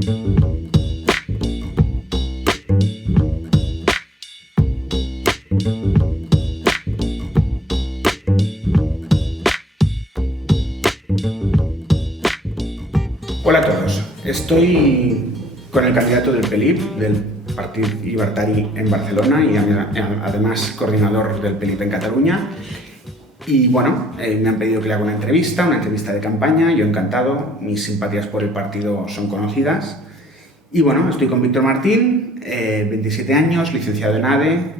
Hola a todos, estoy con el candidato del PELIP, del Partit Llibertari en Barcelona y además coordinador del PELIP en Cataluña. Y bueno, me han pedido que le haga una entrevista de campaña, yo encantado, mis simpatías por el partido son conocidas. Y bueno, estoy con Víctor Martín, 27 años, licenciado en ADE,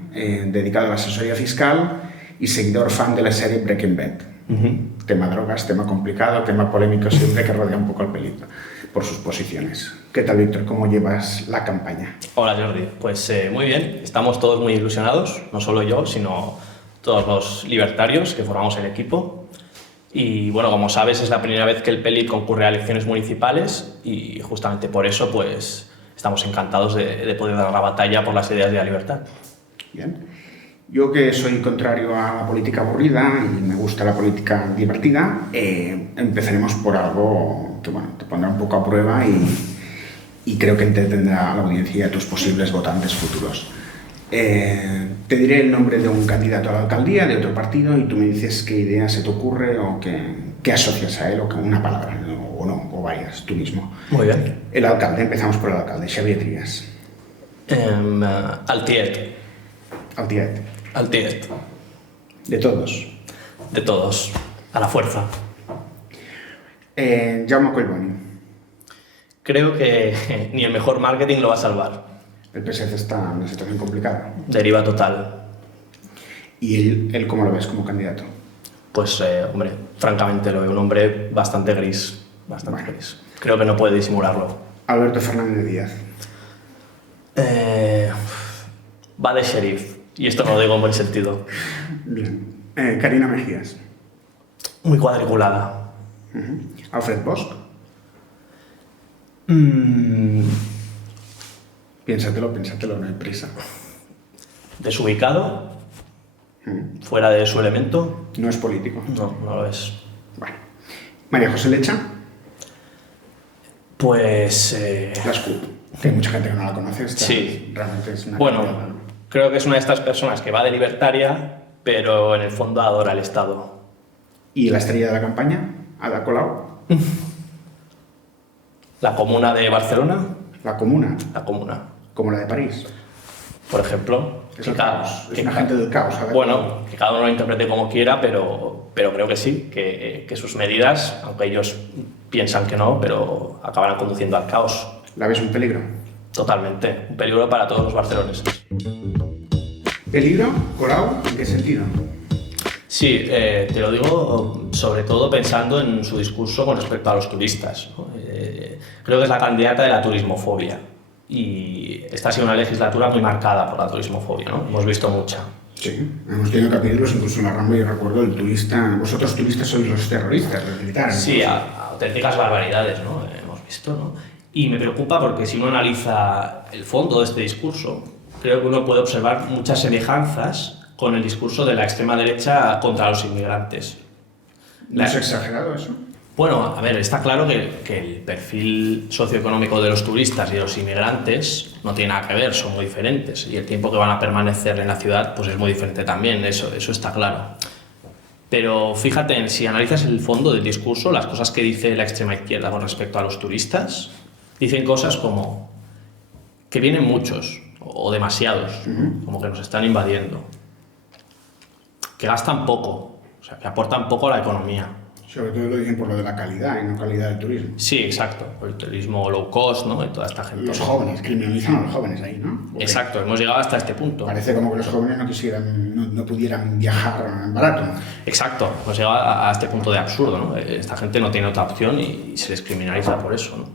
dedicado a la asesoría fiscal y seguidor fan de la serie Breaking Bad. Tema drogas, tema complicado, tema polémico siempre que rodea un poco al PELIP por sus posiciones. ¿Qué tal, Víctor? ¿Cómo llevas la campaña? Hola, Jordi. Pues muy bien, estamos todos muy ilusionados, no solo yo, sino todos los libertarios que formamos el equipo. Y bueno, como sabes, es la primera vez que el PELIP concurre a elecciones municipales y justamente por eso pues estamos encantados de poder dar la batalla por las ideas de la libertad. Bien. Yo, que soy contrario a la política aburrida y me gusta la política divertida, empezaremos por algo que bueno, te pondrá un poco a prueba y creo que entretendrá a la audiencia y a tus posibles votantes futuros. Te diré el nombre de un candidato a la alcaldía de otro partido y tú me dices qué idea se te ocurre o qué asocias a él o con una palabra, o no, o varias, tú mismo. Muy bien. El alcalde, empezamos por el alcalde, Xavier Trias. Altiet. Altiet. Altiet. De todos. De todos. A la fuerza. Jaume Collboni. Creo que ni el mejor marketing lo va a salvar. El PSC está en una situación complicada. Deriva total. ¿Y él cómo lo ves como candidato? Pues, hombre, francamente lo veo un hombre bastante gris. Bastante gris. Creo que no puede disimularlo. Alberto Fernández Díaz. Va de sheriff. Y esto no lo digo en buen sentido. Bien. Carina Mejías. Muy cuadriculada. Alfred Bosch. Piénsatelo, no hay prisa. Desubicado. Fuera de su elemento. No es político. No, no lo es. Bueno. María José Lecha. Pues... La SCUP. Que hay mucha gente que no la conoce. Sí. Realmente es una bueno, creo que es una de estas personas que va de libertaria, pero en el fondo adora el Estado. ¿Y la estrella de la campaña? Ada Colau. ¿La Comuna de Barcelona? La Comuna. La Comuna. Como la de París. Por ejemplo. Es el caos. Es un agente del caos. Bueno, que cada uno lo interprete como quiera, pero creo que sí, que sus medidas, aunque ellos piensan que no, pero acabarán conduciendo al caos. ¿La ves un peligro? Totalmente. Un peligro para todos los barceloneses. ¿Peligro? ¿Colau? ¿En qué sentido? Sí, te lo digo sobre todo pensando en su discurso con respecto a los turistas, ¿no? Creo que es la candidata de la turismofobia y esta ha sido una legislatura muy marcada por la turismofobia, ¿no? Hemos visto mucha. Sí, hemos tenido capítulos incluso en la Rambla y recuerdo el turista, vosotros turistas sois los terroristas, los militares. Sí, auténticas barbaridades, ¿no? Hemos visto, ¿no? Y me preocupa porque si uno analiza el fondo de este discurso, creo que uno puede observar muchas semejanzas con el discurso de la extrema derecha contra los inmigrantes. ¿No es exagerado eso? Bueno, a ver, está claro que el perfil socioeconómico de los turistas y de los inmigrantes no tiene nada que ver, son muy diferentes y el tiempo que van a permanecer en la ciudad pues es muy diferente también, eso está claro. Pero fíjate en si analizas el fondo del discurso, las cosas que dice la extrema izquierda con respecto a los turistas, dicen cosas como que vienen muchos o demasiados, como que nos están invadiendo, que gastan poco, o sea, que aportan poco a la economía. Sobre todo lo dicen por lo de la calidad y no calidad del turismo. Sí, exacto, por el turismo low cost, ¿no? Y toda esta gente. Los jóvenes, criminalizan a los jóvenes ahí, ¿no? Porque exacto, hemos llegado hasta este punto. parece como que los jóvenes no pudieran viajar barato. Exacto, hemos llegado a este punto de absurdo, ¿no? Esta gente no tiene otra opción y se les criminaliza por eso, ¿no?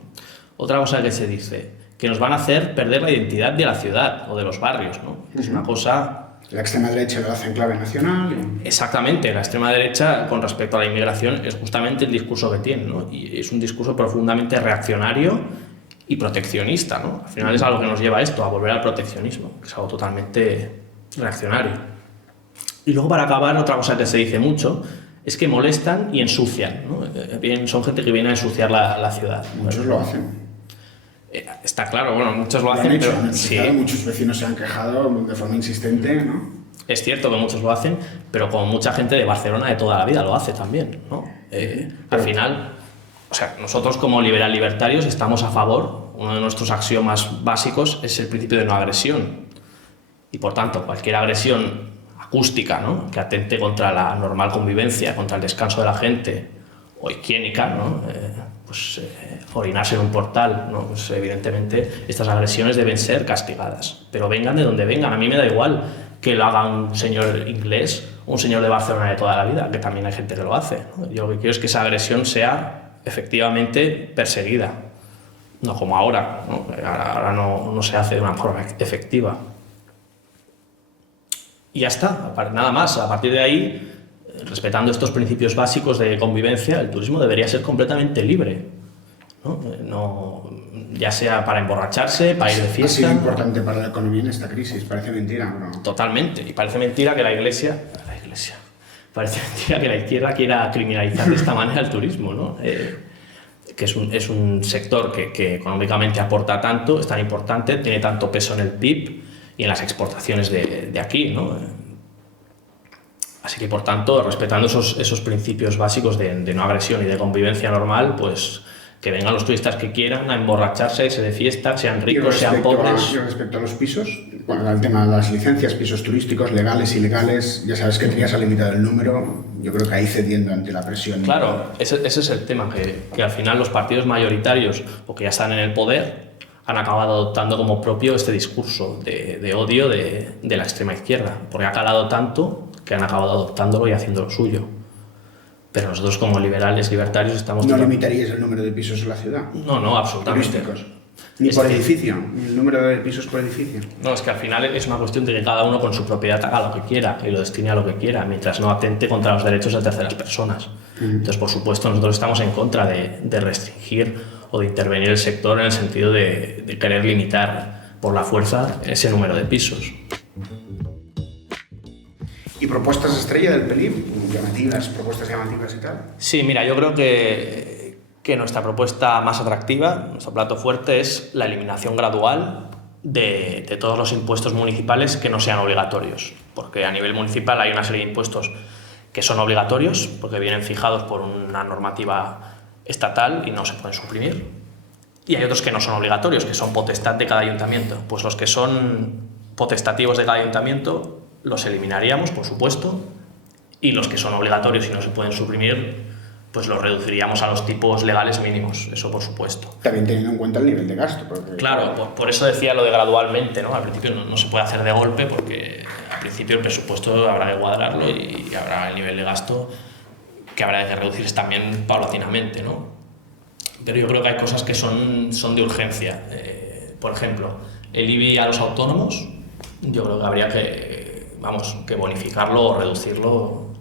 Otra cosa que se dice, que nos van a hacer perder la identidad de la ciudad o de los barrios, ¿no? Es una cosa... La extrema derecha lo hace en clave nacional. Exactamente, la extrema derecha con respecto a la inmigración es justamente el discurso que tiene, ¿no? Y es un discurso profundamente reaccionario y proteccionista, ¿no? Al final es algo que nos lleva a esto, a volver al proteccionismo, que es algo totalmente reaccionario. Y luego, para acabar, otra cosa que se dice mucho es que molestan y ensucian, ¿no? Son gente que viene a ensuciar la ciudad. Muchos lo hacen. Está claro, bueno, muchos lo Lo hacen, han hecho, pero han sí, explicado, muchos vecinos se han quejado de forma insistente, ¿no? es cierto que muchos lo hacen, pero como mucha gente de Barcelona de toda la vida lo hace también, ¿no? Al final, o sea, nosotros como liberal-libertarios estamos a favor, uno de nuestros axiomas básicos es el principio de no agresión. Y por tanto, cualquier agresión acústica, ¿no?, que atente contra la normal convivencia, contra el descanso de la gente, o higiénica, ¿no?, orinarse en un portal, ¿no?, pues evidentemente estas agresiones deben ser castigadas, pero vengan de donde vengan. A mí me da igual que lo haga un señor inglés o un señor de Barcelona de toda la vida, que también hay gente que lo hace, ¿no? Yo lo que quiero es que esa agresión sea efectivamente perseguida, no como ahora, ¿no? Ahora no se hace de una forma efectiva. Y ya está, nada más. A partir de ahí, respetando estos principios básicos de convivencia, el turismo debería ser completamente libre, ¿no? Ya sea para emborracharse, para ir de fiesta. Ha sido importante para la economía en esta crisis, parece mentira, ¿no? Totalmente, y parece mentira que la iglesia, parece mentira que la izquierda quiera criminalizar de esta manera el turismo, ¿no? Que es un sector que económicamente aporta tanto, es tan importante, tiene tanto peso en el PIB y en las exportaciones de aquí, ¿no? Así que, por tanto, respetando esos principios básicos de no agresión y de convivencia normal, pues que vengan los turistas que quieran a emborracharse, se de fiesta, sean ricos, sean pobres. Y respecto a los pisos, bueno, el tema de las licencias, pisos turísticos, legales, ilegales, ya sabes que tenías limitado el número, yo creo que ahí cediendo ante la presión. Claro, ese es el tema, que al final los partidos mayoritarios o que ya están en el poder han acabado adoptando como propio este discurso de odio de la extrema izquierda, porque ha calado tanto que han acabado adoptándolo y haciéndolo suyo. Pero nosotros como liberales, libertarios, estamos... ¿No limitarías el número de pisos en la ciudad? No, absolutamente. Turísticos. Ni por edificio, ni el número de pisos por edificio. No, es que al final es una cuestión de que cada uno con su propiedad haga lo que quiera y lo destine a lo que quiera, mientras no atente contra los derechos de terceras personas. Entonces, por supuesto, nosotros estamos en contra de restringir o de intervenir el sector en el sentido de querer limitar por la fuerza ese número de pisos. ¿Y propuestas estrella del PELIP? Llamativas, propuestas llamativas y tal. Sí, mira, yo creo que nuestra propuesta más atractiva, nuestro plato fuerte, es la eliminación gradual de todos los impuestos municipales que no sean obligatorios. Porque a nivel municipal hay una serie de impuestos que son obligatorios, porque vienen fijados por una normativa estatal y no se pueden suprimir. Y hay otros que no son obligatorios, que son potestad de cada ayuntamiento. Pues los que son potestativos de cada ayuntamiento los eliminaríamos, por supuesto, y los que son obligatorios y no se pueden suprimir, pues los reduciríamos a los tipos legales mínimos, eso por supuesto. También teniendo en cuenta el nivel de gasto. Porque... Claro, por eso decía lo de gradualmente, ¿no? Al principio no se puede hacer de golpe porque al principio el presupuesto habrá que cuadrarlo y habrá el nivel de gasto que habrá que reducirse también paulatinamente, ¿no? Pero yo creo que hay cosas que son de urgencia. Por ejemplo, el IBI a los autónomos, yo creo que habría que bonificarlo o reducirlo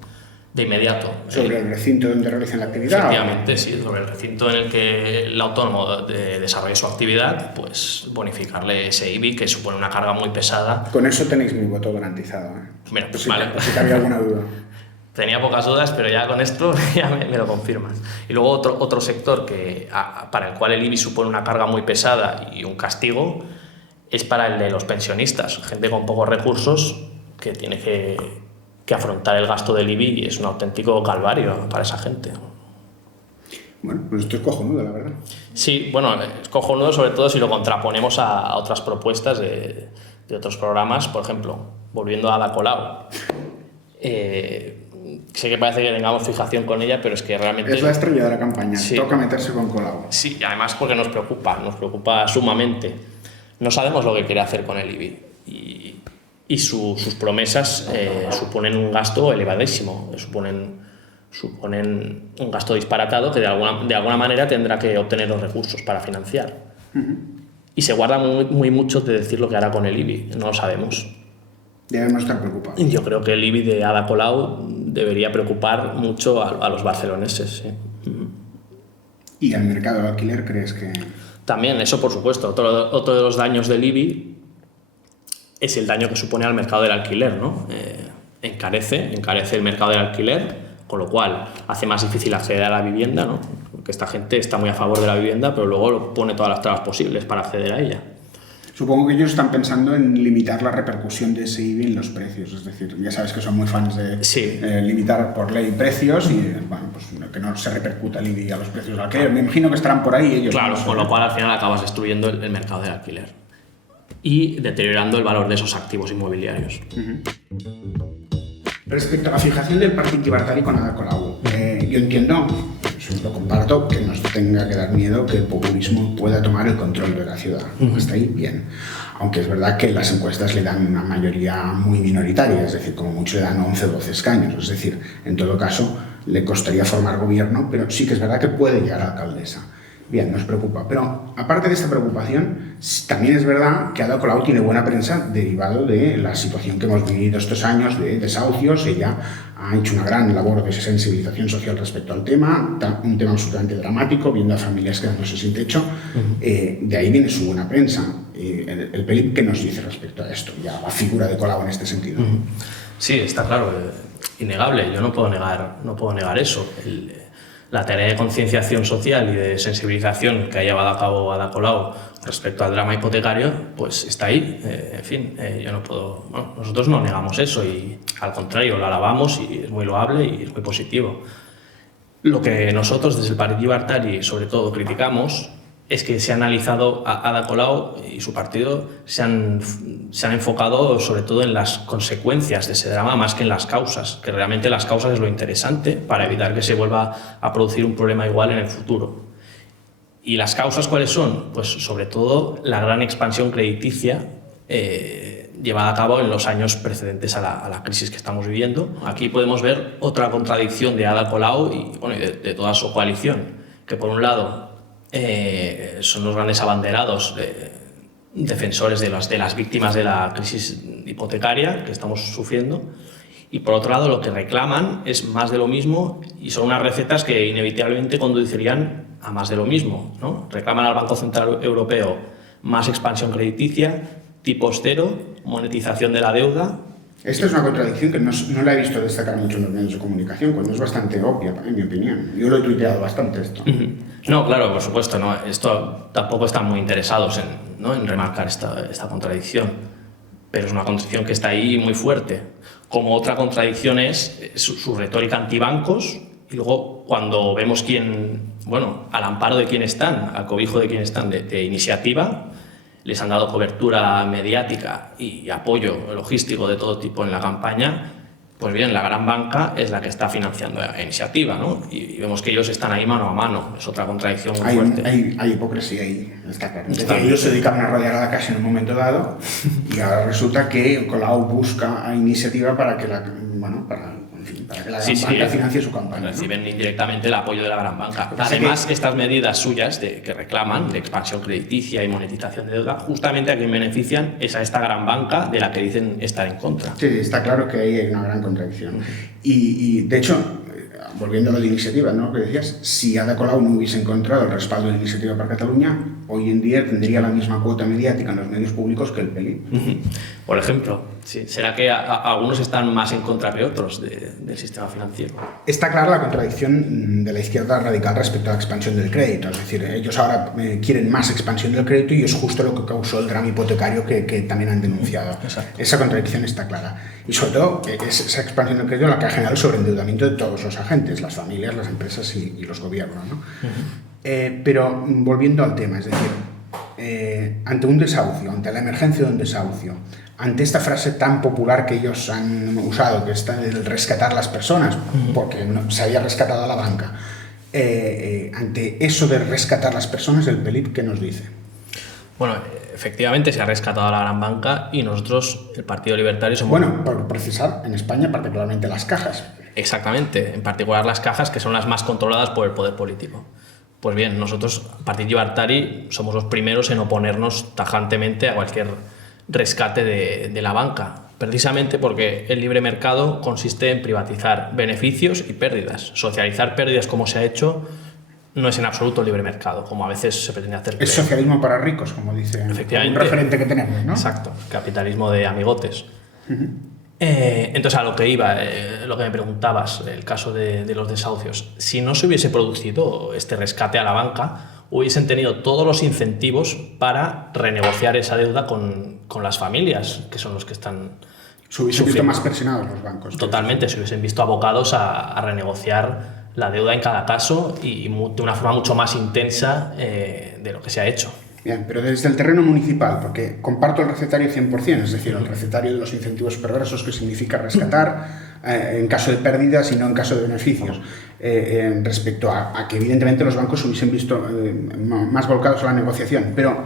de inmediato. ¿Sobre el recinto donde realizan la actividad? Efectivamente, sí, sobre el recinto en el que el autónomo desarrolle su actividad, pues bonificarle ese IBI, que supone una carga muy pesada. Con eso tenéis mi voto garantizado, ¿eh? Mira, pues si vale. Si te había alguna duda. Tenía pocas dudas, pero ya con esto ya me lo confirmas. Y luego otro sector para el cual el IBI supone una carga muy pesada y un castigo es para el de los pensionistas, gente con pocos recursos que tiene que afrontar el gasto del IBI y es un auténtico calvario para esa gente. Bueno, pues esto es cojonudo, la verdad. Sí, bueno, es cojonudo sobre todo si lo contraponemos a otras propuestas de otros programas, por ejemplo, volviendo a Ada Colau. Sé que parece que tengamos fijación con ella, pero es que realmente... Es la estrella de la campaña, sí. Toca meterse con Colau. Sí, y además porque nos preocupa sumamente. No sabemos lo que quiere hacer con el IBI y sus promesas suponen un gasto elevadísimo, suponen un gasto disparatado que de alguna manera tendrá que obtener los recursos para financiar. Y se guarda muy mucho de decir lo que hará con el IBI, no lo sabemos. Debemos estar preocupados. Yo creo que el IBI de Ada Colau debería preocupar mucho a los barceloneses. ¿Sí? ¿Y al mercado de alquiler crees que...? También, eso por supuesto. Otro de los daños del IBI es el daño que supone al mercado del alquiler, ¿no? Encarece el mercado del alquiler, con lo cual hace más difícil acceder a la vivienda, ¿no? Porque esta gente está muy a favor de la vivienda, pero luego pone todas las trabas posibles para acceder a ella. Supongo que ellos están pensando en limitar la repercusión de ese IBI en los precios, es decir, ya sabes que son muy fans de limitar por ley precios y bueno, pues que no se repercuta el IBI a los precios del alquiler. Me imagino que estarán por ahí ellos. Claro, con lo cual al final acabas destruyendo el mercado del alquiler y deteriorando el valor de esos activos inmobiliarios. Respecto a la fijación del Partit Llibertari con Ada Colau, yo entiendo, lo comparto, que nos tenga que dar miedo que el populismo pueda tomar el control de la ciudad. Hasta ahí, bien. Aunque es verdad que las encuestas le dan una mayoría muy minoritaria, es decir, como mucho le dan 11 o 12 escaños. Es decir, en todo caso, le costaría formar gobierno, pero sí que es verdad que puede llegar a alcaldesa. Bien, nos preocupa. Pero aparte de esta preocupación, también es verdad que Ada Colau tiene buena prensa derivado de la situación que hemos vivido estos años de desahucios. Ella ha hecho una gran labor de sensibilización social respecto al tema, un tema absolutamente dramático, viendo a familias quedándose sin techo. De ahí viene su buena prensa. El PELIP, ¿qué nos dice respecto a esto? Ya la figura de Colau en este sentido. Sí, está claro, innegable. Yo no puedo negar eso. La tarea de concienciación social y de sensibilización que ha llevado a cabo Ada Colau respecto al drama hipotecario, pues está ahí. En fin, yo no puedo... Bueno, nosotros no negamos eso y al contrario, lo alabamos y es muy loable y es muy positivo. Lo que nosotros desde el Partit Llibertari sobre todo criticamos es que se ha analizado a Ada Colau y su partido se han enfocado sobre todo en las consecuencias de ese drama más que en las causas, que realmente las causas es lo interesante para evitar que se vuelva a producir un problema igual en el futuro. ¿Y las causas cuáles son? Pues sobre todo la gran expansión crediticia llevada a cabo en los años precedentes a la crisis que estamos viviendo. Aquí podemos ver otra contradicción de Ada Colau y, bueno, de toda su coalición, que por un lado son los grandes abanderados defensores de las víctimas de la crisis hipotecaria que estamos sufriendo, y por otro lado lo que reclaman es más de lo mismo y son unas recetas que inevitablemente conducirían a más de lo mismo, ¿no? Reclaman al Banco Central Europeo más expansión crediticia, tipos cero, monetización de la deuda. Esta es una contradicción que no la he visto destacar mucho en los medios de comunicación, cuando es bastante obvia, en mi opinión. Yo lo he tuiteado bastante esto. No, claro, por supuesto, no. Esto tampoco están muy interesados en remarcar esta contradicción, pero es una contradicción que está ahí muy fuerte. Como otra contradicción es su retórica antibancos, y luego cuando vemos al amparo de quién están, al cobijo de quién están, de iniciativa, les han dado cobertura mediática y apoyo logístico de todo tipo en la campaña, pues bien, la gran banca es la que está financiando la iniciativa, ¿no? Y vemos que ellos están ahí mano a mano. Es otra contradicción muy fuerte. Hay hipocresía ahí, está claro. Ellos se dedican a rodear a la Caixa en un momento dado y ahora resulta que Colau busca a iniciativa para que la gran banca financie su campaña. Reciben indirectamente el apoyo de la gran banca. Además, estas medidas suyas que reclaman de expansión crediticia y monetización de deuda, justamente a quien benefician es a esta gran banca de la que dicen estar en contra. Sí, está claro que ahí hay una gran contradicción. Y de hecho, volviendo a lo de iniciativa, ¿no? Que decías, si Ada Colau no hubiese encontrado el respaldo de Iniciativa per Catalunya, hoy en día tendría la misma cuota mediática en los medios públicos que el PELIP. Por ejemplo, sí. ¿Será que algunos están más en contra que otros del sistema financiero? Está clara la contradicción de la izquierda radical respecto a la expansión del crédito. Es decir, ellos ahora quieren más expansión del crédito y es justo lo que causó el drama hipotecario que también han denunciado. Exacto. Esa contradicción está clara. Y sobre todo, es esa expansión del crédito la que ha generado el sobreendeudamiento de todos los agentes, las familias, las empresas y los gobiernos, ¿no? Pero volviendo al tema, es decir, ante un desahucio, ante la emergencia de un desahucio, ante esta frase tan popular que ellos han usado, que es el rescatar las personas, porque se había rescatado a la banca, ante eso de rescatar las personas, el PELIP, ¿qué nos dice? Bueno, efectivamente se ha rescatado a la gran banca y nosotros, el Partido Libertario, somos... Bueno, por precisar, en España particularmente las cajas. Exactamente, en particular las cajas, que son las más controladas por el poder político. Pues bien, nosotros, Partit Llibertari, somos los primeros en oponernos tajantemente a cualquier rescate de la banca, precisamente porque el libre mercado consiste en privatizar beneficios y pérdidas. Socializar pérdidas, como se ha hecho, no es en absoluto libre mercado, como a veces se pretende hacer creer. Es socialismo para ricos, como dice un referente que tenemos, ¿no? Exacto, capitalismo de amigotes. Entonces, a lo que iba, lo que me preguntabas, el caso de los desahucios, si no se hubiese producido este rescate a la banca, hubiesen tenido todos los incentivos para renegociar esa deuda con las familias, que son los que están Se hubiesen visto más presionados los bancos. Totalmente, se hubiesen visto abocados a renegociar la deuda en cada caso y de una forma mucho más intensa de lo que se ha hecho. Bien, pero desde el terreno municipal, porque comparto el recetario 100%, es decir, el recetario de los incentivos perversos, que significa rescatar en caso de pérdidas y no en caso de beneficios, respecto a que evidentemente los bancos se hubiesen visto más volcados a la negociación. Pero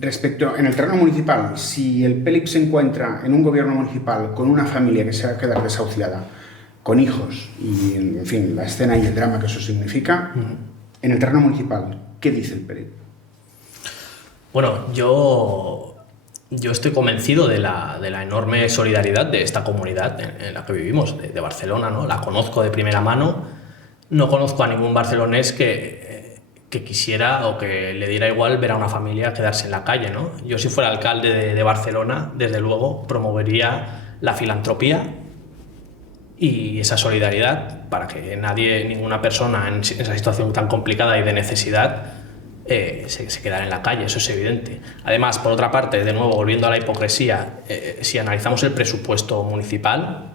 respecto, en el terreno municipal, si el PELIP se encuentra en un gobierno municipal con una familia que se va a quedar desahuciada, con hijos y, en fin, la escena y el drama que eso significa, en el terreno municipal, ¿qué dice el PELIP? Bueno, yo estoy convencido de la enorme solidaridad de esta comunidad en la que vivimos, de Barcelona, ¿no? La conozco de primera mano, no conozco a ningún barcelonés que quisiera o que le diera igual ver a una familia quedarse en la calle, ¿no? Yo, si fuera alcalde de Barcelona, desde luego promovería la filantropía y esa solidaridad para que ninguna persona en esa situación tan complicada y de necesidad se quedara en la calle, eso es evidente. Además, por otra parte, de nuevo, volviendo a la hipocresía, si analizamos el presupuesto municipal,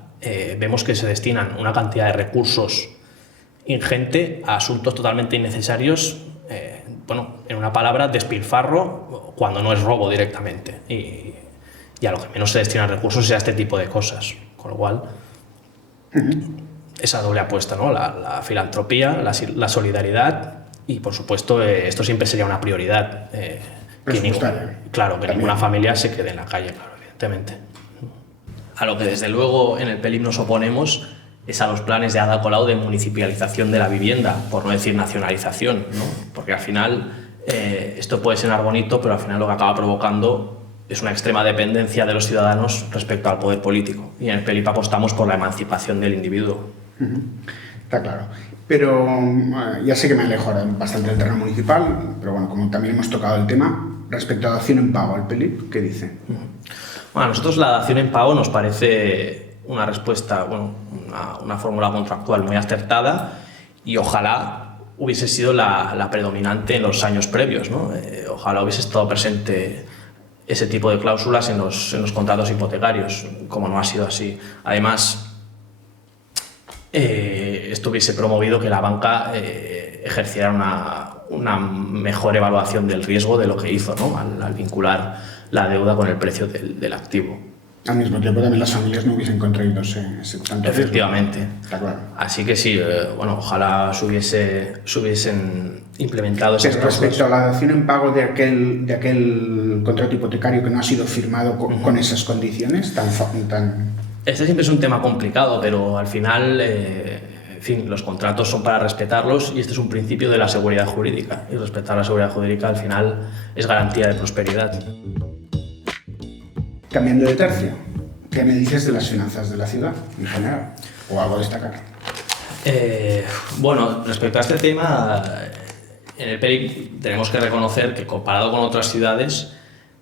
vemos que se destinan una cantidad de recursos ingente a asuntos totalmente innecesarios, en una palabra, despilfarro, cuando no es robo directamente. Y a lo que menos se destinan recursos es a este tipo de cosas. Con lo cual, esa doble apuesta, ¿no? La filantropía, la solidaridad. Y, por supuesto, esto siempre sería una prioridad. Que ninguna familia se quede en la calle, claro, evidentemente. A lo que, desde luego, en el PELIP nos oponemos es a los planes de Ada Colau de municipalización de la vivienda, por no decir nacionalización, ¿no? Porque al final esto puede sonar bonito, pero al final lo que acaba provocando es una extrema dependencia de los ciudadanos respecto al poder político. Y en el PELIP apostamos por la emancipación del individuo. Está claro. Pero ya sé que me alejo bastante del terreno municipal, pero bueno, como también hemos tocado el tema, respecto a dación en pago, ¿el PELIP qué dice? Bueno, a nosotros la dación en pago nos parece una respuesta, una fórmula contractual muy acertada y ojalá hubiese sido la predominante en los años previos, ¿no? Ojalá hubiese estado presente ese tipo de cláusulas en los contratos hipotecarios, como no ha sido así. Además, esto hubiese promovido que la banca ejerciera una mejor evaluación del riesgo de lo que hizo, ¿no? al vincular la deuda con el precio del activo. Al mismo tiempo también las familias no hubiesen contraído ese tanto riesgo. Efectivamente. Está claro. Así que sí, ojalá se hubiesen implementado esas cosas. Respecto a la dación en pago de aquel contrato hipotecario que no ha sido firmado con esas condiciones tan... Este siempre es un tema complicado, pero al final, los contratos son para respetarlos y este es un principio de la seguridad jurídica. Y respetar la seguridad jurídica al final es garantía de prosperidad. Cambiando de tercio, ¿qué me dices de las finanzas de la ciudad en general? ¿O algo a destacar? Respecto a este tema, en el PELIP tenemos que reconocer que, comparado con otras ciudades,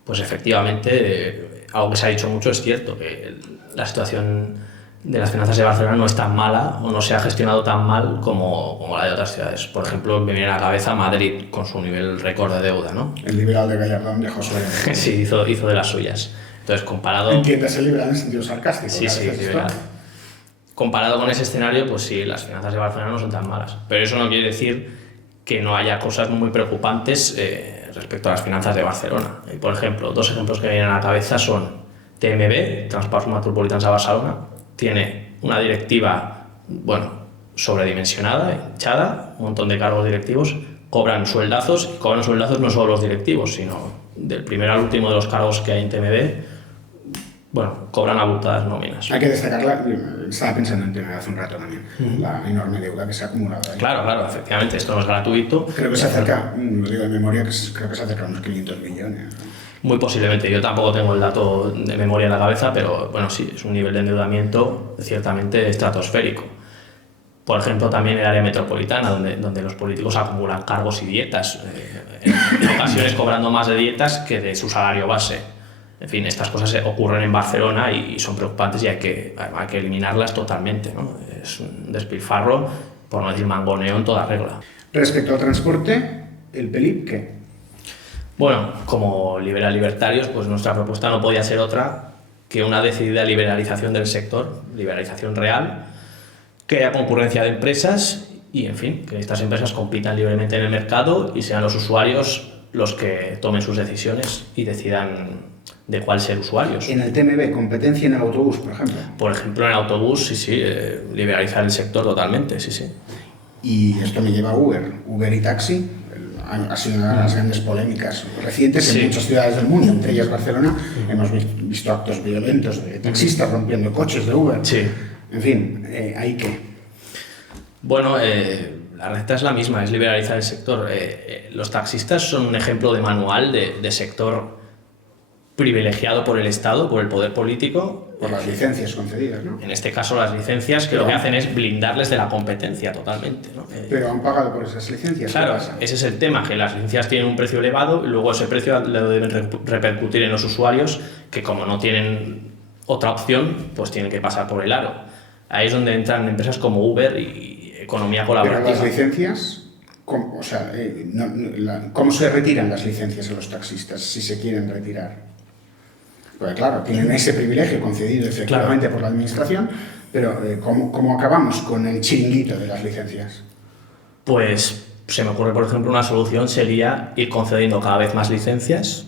pues efectivamente, algo que se ha dicho mucho es cierto, que la situación de las finanzas de Barcelona no es tan mala o no se ha gestionado tan mal como la de otras ciudades. Por ejemplo, me viene a la cabeza Madrid con su nivel récord de deuda, ¿no? El liberal de Gallardón de Josué. Sí, hizo de las suyas. Entonces, comparado... ¿Entiendes el liberal en sentido sarcástico? Sí, liberal. Comparado con ese escenario, pues sí, las finanzas de Barcelona no son tan malas. Pero eso no quiere decir que no haya cosas muy preocupantes respecto a las finanzas de Barcelona. Y, por ejemplo, dos ejemplos que me vienen a la cabeza son TMB, Transports Metropolitans de Barcelona, tiene una directiva, sobredimensionada, hinchada, un montón de cargos directivos, cobran sueldazos, y cobran sueldazos no solo los directivos, sino del primero al último de los cargos que hay en TMB, cobran abultadas nóminas. Hay que destacarla, estaba pensando en TMB hace un rato también, la enorme deuda que se ha acumulado ahí. Claro, efectivamente, esto no es gratuito. Creo que se acerca, lo digo de memoria, creo que se acerca a unos 500 millones. Muy posiblemente, yo tampoco tengo el dato de memoria en la cabeza, pero sí, es un nivel de endeudamiento ciertamente estratosférico. Por ejemplo, también el área metropolitana, donde los políticos acumulan cargos y dietas, en ocasiones cobrando más de dietas que de su salario base. En fin, estas cosas ocurren en Barcelona y son preocupantes y hay que eliminarlas totalmente, ¿no? Es un despilfarro, por no decir mangoneo en toda regla. Respecto al transporte, ¿el PELIP qué? Bueno, como libertarios, pues nuestra propuesta no podía ser otra que una decidida liberalización del sector, liberalización real, que haya concurrencia de empresas y, en fin, que estas empresas compitan libremente en el mercado y sean los usuarios los que tomen sus decisiones y decidan de cuál ser usuarios. En el TMB, competencia en el autobús, por ejemplo. Por ejemplo, en el autobús, sí, liberalizar el sector totalmente, sí. Y esto me lleva a Uber y taxi. Ha sido una de las grandes polémicas recientes en muchas ciudades del mundo, entre ellas Barcelona. Hemos visto actos violentos de taxistas rompiendo coches de Uber. Sí. En fin, ¿hay qué? Bueno, la receta es la misma, es liberalizar el sector. Los taxistas son un ejemplo de manual de sector privilegiado por el Estado, por el poder político. Por las licencias concedidas, ¿no? En este caso, las licencias, que lo que hacen es blindarles de la competencia totalmente, ¿no? Pero han pagado por esas licencias. Claro, ese es el tema, que las licencias tienen un precio elevado y luego ese precio lo deben repercutir en los usuarios, que como no tienen otra opción, pues tienen que pasar por el aro. Ahí es donde entran empresas como Uber y economía colaborativa. Pero las licencias, ¿cómo se retiran las licencias a los taxistas si se quieren retirar? Pues claro, tienen ese privilegio concedido efectivamente por la administración, pero ¿cómo acabamos con el chiringuito de las licencias? Pues se me ocurre, por ejemplo, una solución sería ir concediendo cada vez más licencias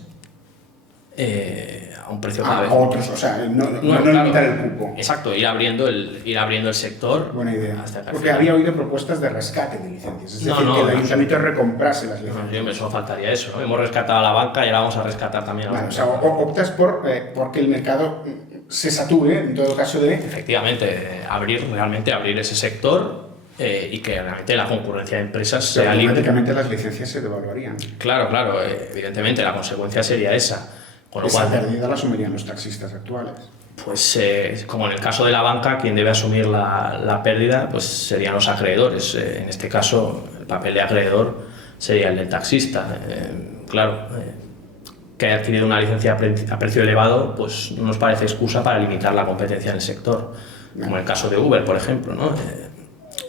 a un precio cada vez. A otros, o sea, no limitar el cupo. Exacto, ir abriendo el sector. Buena idea. Porque había oído propuestas de rescate de licencias, es decir, que el ayuntamiento recomprase las licencias. No, solo faltaría eso, ¿no? Hemos rescatado a la banca y ahora vamos a rescatar también a la banca. O sea, optas por que el mercado se sature, en todo caso, de... Efectivamente, realmente abrir ese sector y que realmente la concurrencia de empresas sea libre. Automáticamente las licencias se devaluarían. Claro, evidentemente la consecuencia sería esa. Con lo Esa cual, pérdida la asumirían los taxistas actuales. Pues como en el caso de la banca, quien debe asumir la pérdida pues serían los acreedores. En este caso, el papel de acreedor sería el del taxista. Que haya adquirido una licencia a precio elevado, pues no nos parece excusa para limitar la competencia en el sector. Como en el caso de Uber, por ejemplo, ¿no?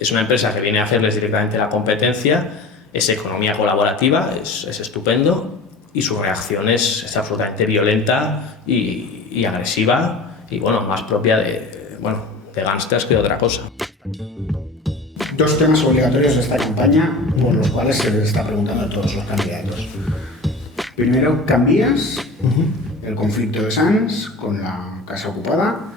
Es una empresa que viene a hacerles directamente la competencia, es economía colaborativa, es estupendo, y su reacción es absolutamente violenta y agresiva y más propia de gángsters que de otra cosa. Dos temas obligatorios de esta campaña por los cuales se les está preguntando a todos los candidatos. Primero, ¿cambias el conflicto de Sants con la casa ocupada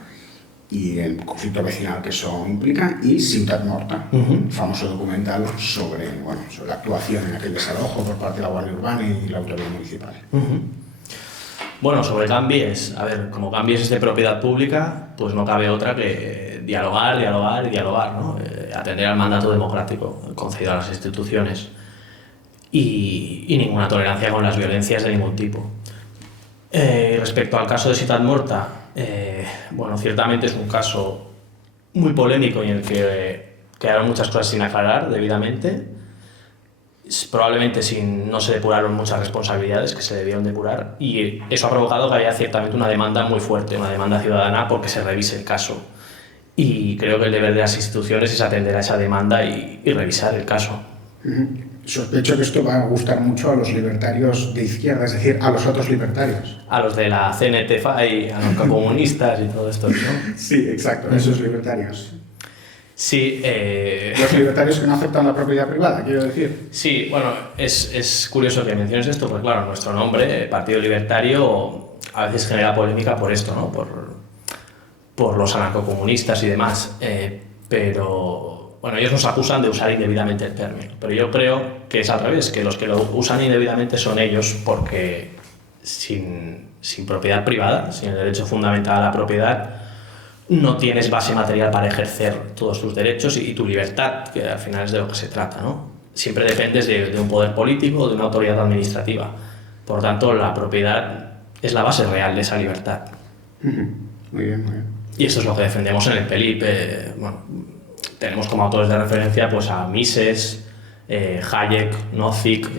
y el conflicto vecinal que eso implica? Y Ciutat Morta, un famoso documental sobre la actuación en aquel desalojo por parte de la Guardia Urbana y la autoridad municipal. Bueno, sobre Cambies, como Cambies es de propiedad pública, pues no cabe otra que dialogar, ¿no? Atender al mandato democrático concedido a las instituciones y ninguna tolerancia con las violencias de ningún tipo. Respecto al caso de Ciutat Morta, ciertamente es un caso muy polémico y en el que quedaron muchas cosas sin aclarar debidamente. Probablemente no se depuraron muchas responsabilidades que se debieron depurar y eso ha provocado que haya ciertamente una demanda muy fuerte, una demanda ciudadana porque se revise el caso. Y creo que el deber de las instituciones es atender a esa demanda y revisar el caso. Sospecho que esto va a gustar mucho a los libertarios de izquierda, es decir, a los otros libertarios. A los de la CNT-FAI, a los comunistas y todo esto, ¿no? Sí, exacto, esos libertarios. Sí. Los libertarios que no aceptan la propiedad privada, quiero decir. Sí, es curioso que menciones esto, porque claro, nuestro nombre, Partido Libertario, a veces genera polémica por esto, ¿no? Por los anarcocomunistas y demás. Pero ellos nos acusan de usar indebidamente el término, pero yo creo que es al revés, que los que lo usan indebidamente son ellos, porque sin propiedad privada, sin el derecho fundamental a la propiedad, no tienes base material para ejercer todos tus derechos y tu libertad, que al final es de lo que se trata, ¿no? Siempre dependes de un poder político o de una autoridad administrativa. Por tanto, la propiedad es la base real de esa libertad. Muy bien, muy bien. Y eso es lo que defendemos en el PELIP. Tenemos como autores de referencia pues a Mises, Hayek, Nozick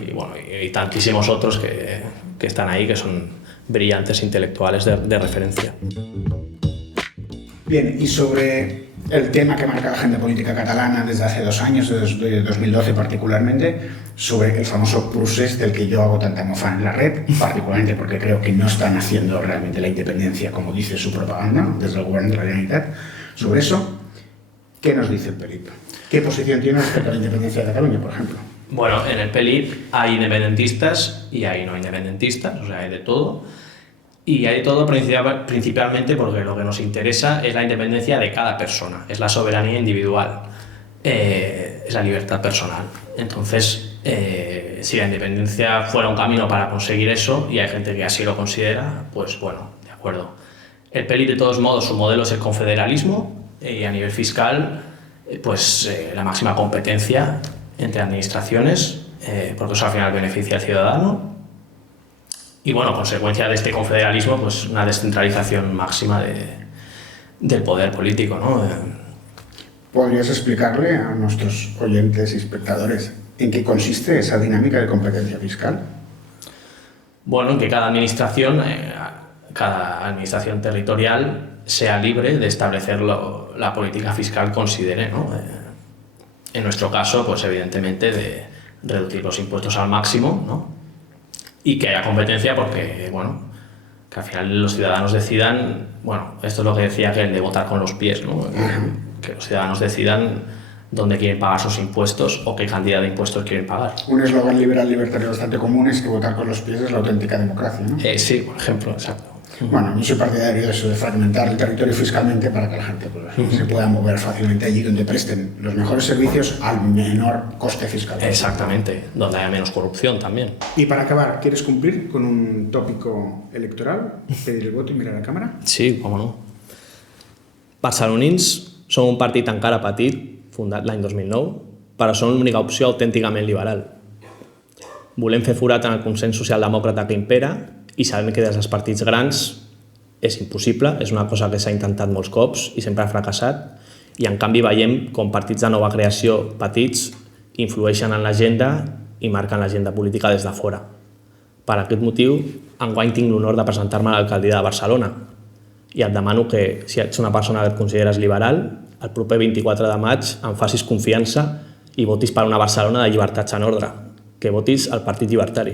y tantísimos otros que están ahí, que son brillantes intelectuales de referencia. Bien, y sobre el tema que marca la agenda política catalana desde hace 2 años, desde 2012 particularmente, sobre el famoso procés del que yo hago tanta mofa en la red, particularmente porque creo que no están haciendo realmente la independencia como dice su propaganda desde el gobierno de la Generalitat. Sobre eso, ¿qué nos dice el PELIP? ¿Qué posición tiene respecto a la independencia de Cataluña, por ejemplo? Bueno, en el PELIP hay independentistas y hay no independentistas, o sea, hay de todo. Y hay de todo principalmente porque lo que nos interesa es la independencia de cada persona, es la soberanía individual, es la libertad personal. Entonces, si la independencia fuera un camino para conseguir eso, y hay gente que así lo considera, pues bueno, de acuerdo. El PELIP, de todos modos, su modelo es el confederalismo, y a nivel fiscal, pues la máxima competencia entre administraciones, porque eso al final beneficia al ciudadano. Y bueno, consecuencia de este confederalismo, pues una descentralización máxima del poder político, ¿no? ¿Podrías explicarle a nuestros oyentes y espectadores en qué consiste esa dinámica de competencia fiscal? Bueno, en que cada administración territorial sea libre de establecer la política fiscal que considere, ¿no? En nuestro caso, pues evidentemente de reducir los impuestos al máximo, ¿no? Y que haya competencia porque, bueno, que al final los ciudadanos decidan, bueno, esto es lo que decía aquel de votar con los pies, ¿no? Que los ciudadanos decidan dónde quieren pagar sus impuestos o qué cantidad de impuestos quieren pagar. Un eslogan liberal libertario bastante común es que votar con los pies es la auténtica democracia, ¿no? Sí, por ejemplo, exacto. Bueno, yo soy partidario de eso, de fragmentar el territorio fiscalmente para que la gente se pueda mover fácilmente allí donde presten los mejores servicios al menor coste fiscal. Exactamente, donde haya menos corrupción también. Y para acabar, ¿quieres cumplir con un tópico electoral? Pedir el voto y mirar a la cámara. Sí, cómo no. Barcelonins som un partit encara petit, fundat l'any 2009, però som l'única opció autènticament liberal. Volem fer forat en el consens socialdemòcrata que impera i sabem que des dels partits grans és impossible, és una cosa que s'ha intentat molts cops i sempre ha fracassat, i en canvi veiem com partits de nova creació petits influeixen en l'agenda i marquen l'agenda política des de fora. Per aquest motiu, enguany tinc l'honor de presentar-me a l'alcaldia de Barcelona i et demano que, si ets una persona que et consideres liberal, el proper 24 de maig em facis confiança i votis per una Barcelona de llibertats en ordre, que votis al Partit Llibertari.